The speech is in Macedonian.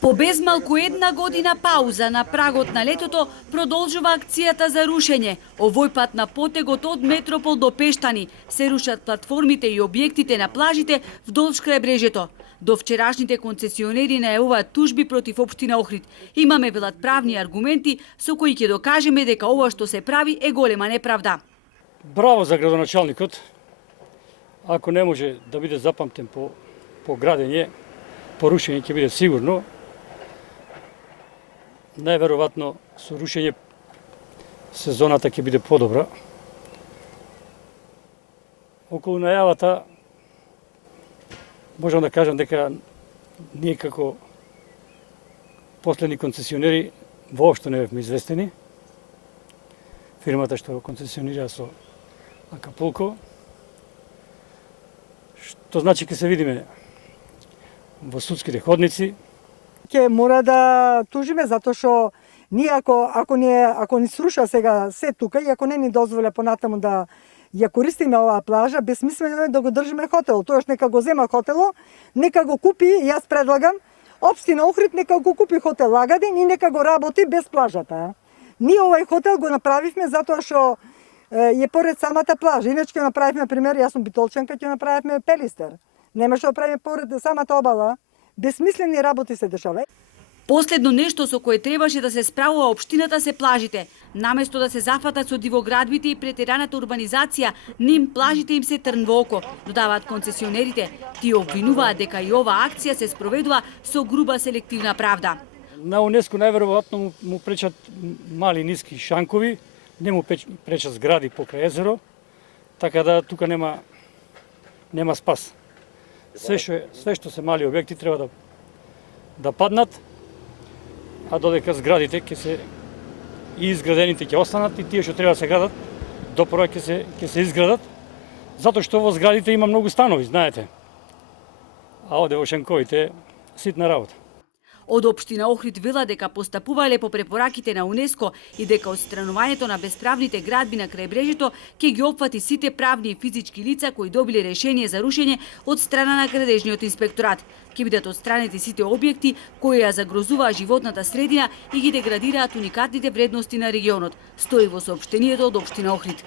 По безмалку една година пауза на прагот на летото продолжува акцијата за рушење. Овој пат на потегот од Метропол до Пештани се рушат платформите и објектите на плажите вдолж крајбрежјето. До вчерашните концесионери најавуваат тужби против општина Охрид. Имаме, велат, правни аргументи со кои ќе докажеме дека ова што се прави е голема неправда. Браво за градоначалникот. Ако не може да биде запамтен по градење, по рушење ќе биде сигурно. Најверојатно со рушење сезоната ќе биде подобра. Околу најавата можам да кажам дека ние како последни концесионери воопшто не бевме известени. Фирмата што концесионира со Акапулко, што значи ќе се видиме во судските ходници. Ќе мора да тужиме затоа што ние ако ни сруша сега се тука и ако не ни дозволя понатаму да ја користиме оваа плажа, безсмислено е да го држиме хотел. Тоаш нека го зема хотело, нека го купи, јас предлагам, општина Охрид нека го купи хотел Лагадин и нека го работи без плажата. Ние овај хотел го направивме затоа што е поред самата плажа. Иначе ќе направивме, пример, јас сум битолчанка, ќе направивме Пелистер. Немаше да правиме поред самата обала. Безсмислени работи се дешава. Последно нешто со кое требаше да се справува општината се плажите. Наместо да се зафатат со дивоградбите и претераната урбанизација, ним плажите им се трн во око, додаваат концесионерите. Тие обвинуваат дека и оваа акција се спроведува со груба селективна правда. На УНЕСКО најверојатно му пречат мали ниски шанкови, не му пречат згради покрај езеро, така да тука нема спас. Све што се мали објекти треба да паднат, а додека зградите ќе се и изградените ќе останат и тие што треба да се градат допрва ќе се изградат, затоа што во зградите има многу станови, знаете. А оде во шанковите ситна работа. Од општина Охрид вела дека постапувале по препораките на УНЕСКО и дека отстранувањето на бесправните градби на крајбрежјето ќе ги опфати сите правни и физички лица кои добиле решение за рушење од страна на градежниот инспекторат. Ќе бидат отстранети сите објекти кои ја загрозуваа животната средина и ги деградираат уникатните вредности на регионот, стои во соопштението од општина Охрид.